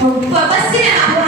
宝宝进来